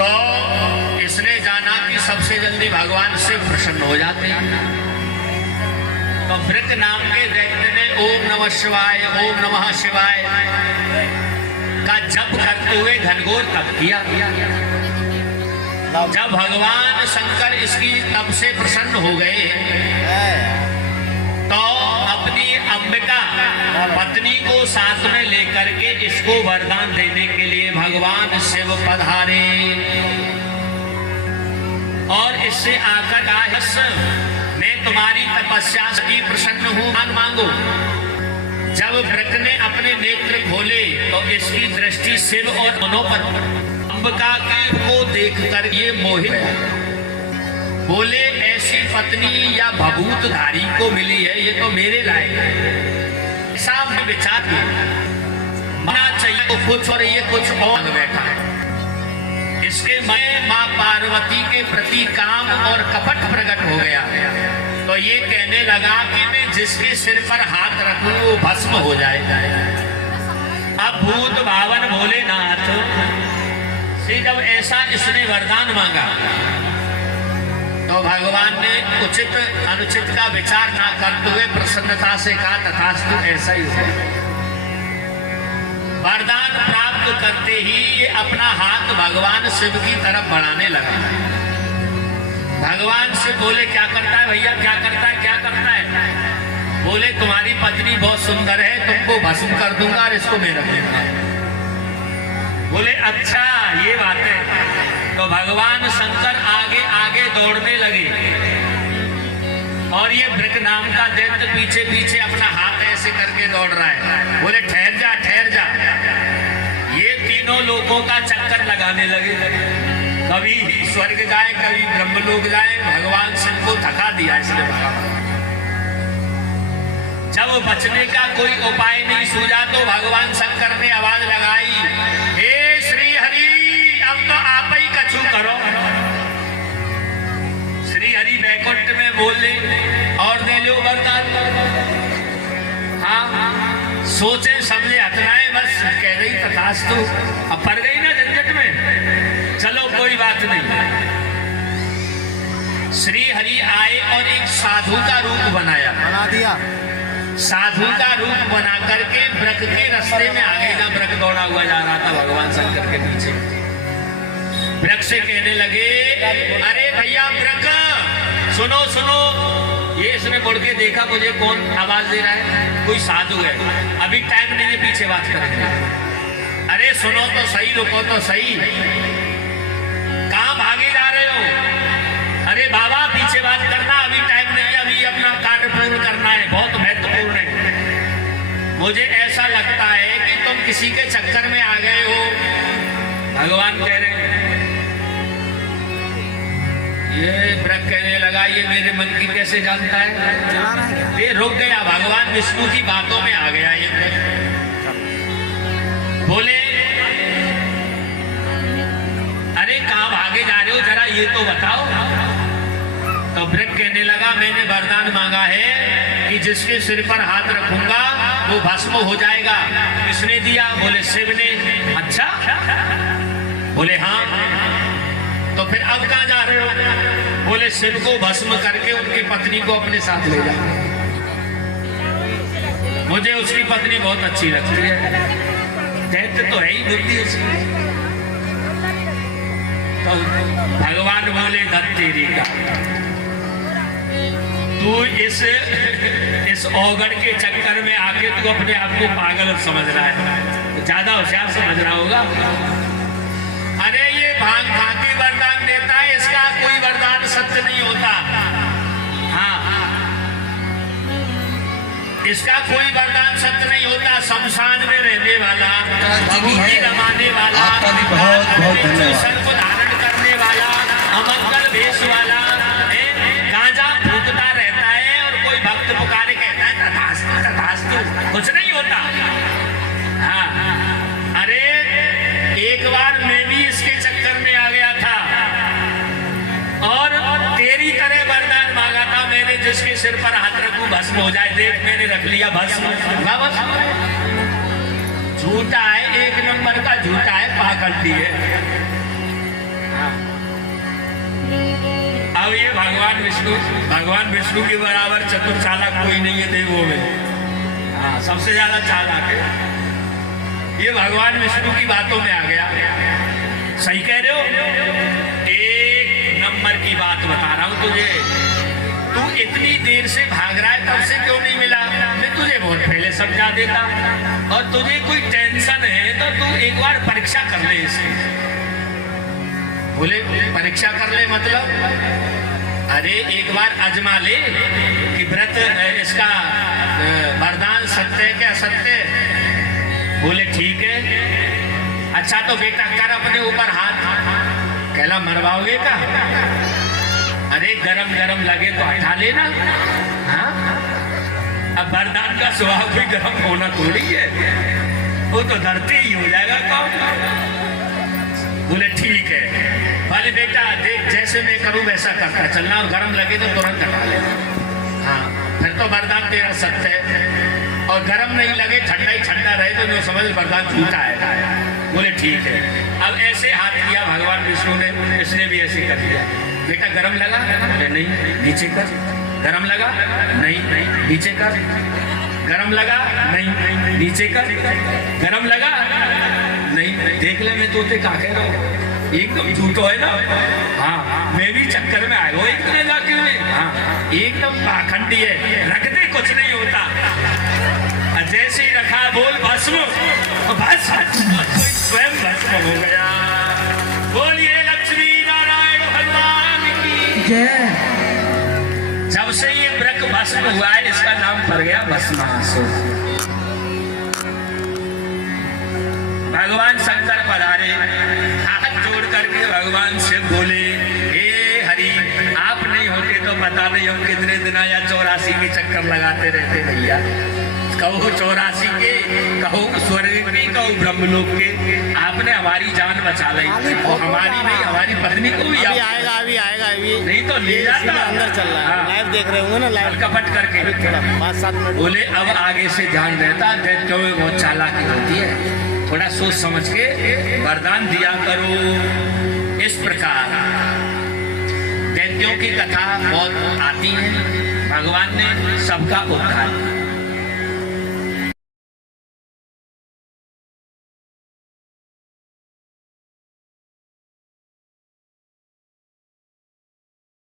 तो इसने जाना कि सबसे जल्दी भगवान से प्रसन्न हो जाते हैं। तो वृक नाम के दैत्य ने ओम नमः शिवाय ओम नमः शिवाय का जप करते हुए घनघोर तप किया। जब भगवान शंकर इसकी तप से प्रसन्न हो गए तो अपनी अंबिका पत्नी को साथ में लेकर के इसको वरदान देने के लिए भगवान शिव पधारे और इससे आकर कहा, मैं तुम्हारी तपस्या से प्रसन्न हूँ, मांगो। जब वृक ने अपने नेत्र खोले तो इसकी दृष्टि शिव और मनो पर अंबिका को देखकर ये मोहित बोले, ऐसी पत्नी या भभूतधारी को मिली है, ये तो मेरे लायक है। सामने विचार मना चाहिए तो कुछ और ये कुछ और बैठा है। इसके मैं माँ पार्वती के प्रति काम और कपट प्रकट हो गया। तो ये कहने लगा कि मैं जिसके सिर पर हाथ रखूं वो भस्म हो जाए। अब भूत भावन भोलेनाथ से जब ऐसा इसने वरदान मांगा तो भगवान ने उचित अनुचित का विचार ना करते हुए प्रसन्नता से कहा, तथास्तु ऐसा ही हो। वरदान प्राप्त करते ही ये अपना हाथ भगवान शिव की तरफ बढ़ाने लगा। भगवान शिव बोले, क्या करता है भैया, क्या करता है, क्या करता है? बोले, तुम्हारी पत्नी बहुत सुंदर है, तुमको भस्म कर दूंगा और इसको मैं रख दूंगा। बोले, अच्छा ये बात है। तो भगवान शंकर आगे आगे दौड़ने लगे और ये वृक नाम का दैत्य पीछे पीछे अपना हाथ ऐसे करके दौड़ रहा है। बोले, ठहर जा, ठहर जा। ये तीनों लोगों का चक्कर लगाने लगे, कभी स्वर्ग जाए कभी ब्रह्मलोक जाए। भगवान शिव को थका दिया इसने। जब बचने का कोई उपाय नहीं सूझा तो भगवान शंकर ने आवाज लगाई, हे श्री हरि, अब तो आप ही कछु करो। श्री हरि वैकुंठ में बोल ले और दे लो वरदान। हाँ, सोचे समझे हटनाए, बस कह गई तथास्तु। अब पड़ गई ना झंझट में, चलो कोई बात नहीं। श्री हरि आए और एक साधु का रूप बना दिया। साधु का रूप बना करके वृक के रास्ते में आगे ना वृक दौड़ा हुआ जा रहा था भगवान शंकर के पीछे। वृक से कहने लगे, अरे भैया वृक, सुनो सुनो। ये इसने मुड़ के देखा, मुझे कौन आवाज दे रहा है? कोई साधु है। अभी टाइम नहीं है, पीछे बात करेंगे। अरे सुनो तो सही, रुको तो सही, कहाँ भागे जा रहे हो? अरे बाबा पीछे बात करना, अभी टाइम नहीं है, अभी अपना कार्य पूर्ण करना है, बहुत महत्वपूर्ण है। मुझे ऐसा लगता है कि तुम किसी के चक्कर में आ गए हो। भगवान कह रहे हैं। ये वृक कहने लगा, ये मेरे मन की कैसे जानता है? ये रुक गया, भगवान विष्णु की बातों में आ गया ये। बोले, अरे कहाँ भागे जा रहे हो, जरा ये तो बताओ। तो वृक कहने लगा, मैंने वरदान मांगा है कि जिसके सिर पर हाथ रखूंगा वो भस्म हो जाएगा। किसने दिया? बोले शिव ने। अच्छा, बोले हाँ। तो फिर अब कहाँ जा रहे हो? बोले शिव को भस्म करके उनकी पत्नी को अपने साथ ले जा। मुझे उसकी पत्नी बहुत अच्छी लगती है, दैत्य तो है ही, बुद्धि उसकी। तो भगवान बोले, दत्तेरी का तू इस औगड़ के चक्कर में आके तू अपने आप को पागल समझ रहा है, ज्यादा होशियार समझ रहा होगा। अरे ये भांग खा के वरदान देता है, इसका कोई वरदान सत्य नहीं होता। हाँ, इसका कोई वरदान सत्य नहीं होता। शमशान में रहने वाला, भभूति रमाने वाला, सर को धारण करने वाला, अमंगल भेष वाला, गांजा फूकता रहता है और कोई भक्त पुकारे कहता है तथास्तु तथास्तु, कुछ नहीं होता। हाँ, अरे एक बार मैं भी इसके चक्कर में आ गया था और तेरी तरह वरदान मांगा था मैंने, जिसके सिर पर हाथ रखूं भस्म हो जाए। देख मैंने रख लिया भस्म। झूठा है, एक नंबर का झूठा है, पाखंडी है। भगवान विष्णु के बराबर चतुर चालाक कोई नहीं है देवों में। हाँ, सबसे ज्यादा चालाक है ये भगवान विष्णु की बातों में आ गया। सही कह रहे हो। एक नंबर की बात बता रहा हूं तुझे, तू इतनी देर से भाग रहा है तब से क्यों नहीं मिला? मैं तुझे बहुत पहले समझा देता। और तुझे कोई टेंशन है तो तू एक बार परीक्षा कर ले इसकी। बोले परीक्षा कर ले मतलब? अरे एक बार आजमा ले कि व्रत इसका वरदान सत्य है क्या असत्य है? बोले ठीक है। अच्छा तो बेटा कर अपने ऊपर हाथ। कहला मरवाओगे का? अरे गरम गरम लगे तो हटा लेना। हाँ? अब वरदान का स्वभाव भी गरम होना थोड़ी है, वो तो धरती ही हो जाएगा कौन। बोले ठीक है। बोले बेटा देख जैसे मैं करूं वैसा करता चलना, और गरम लगे तो तुरंत हटा लेना। हाँ फिर तो वरदान तेरा सत्य है, और गरम नहीं लगे ठंडा ही ठंडा रहे तो जो समझ वरदान झूठा है। बोले ठीक है। अब ऐसे हाथ किया भगवान विष्णु ने, इसने भी ऐसे कर दिया। बेटा गरम लगा? बोले नहीं। नीचे कर। गरम लगा? नहीं। नीचे कर। गरम लगा? नहीं। नीचे कर। गरम लगा? नहीं। देख ले मैं तोते का कह रहा हूँ, एकदम झूठो है ना। हाँ मैं भी चक्कर में आया वो इतने इलाके में। हाँ एकदम पाखंडी है, रख दे कुछ नहीं होता। जैसे ही रखा बोल भस्म, बस स्वयं भस्म हो गया। बोलिए लक्ष्मी नारायण भगवान की जय। जब से ये ब्रक भस्म हुआ है इसका नाम पड़ गया भस्मासुर। भगवान शंकर पधारे, हाथ जोड़ करके भगवान से बोले हे हरि आप नहीं होते तो पता नहीं हम कितने दिन या 84 के चक्कर लगाते रहते भैया। कहो 84 के, कहो स्वर्ग के, कहो ब्रह्मलोक के। आपने हमारी जान बचा ली, और हमारी नहीं हमारी पत्नी को भी आएगा अभी नहीं तो ले जाता। अंदर चल रहा है, लाइव देख रहे होंगे ना, लाइव कपट करके 5-7 मिनट। बोले अब आगे से ध्यान रहता, दैत्यों में बहुत चालाकी होती है, थोड़ा सोच समझ के वरदान दिया करो। इस प्रकार दैत्यों की कथा बहुत आती है, भगवान ने सबका उद्धार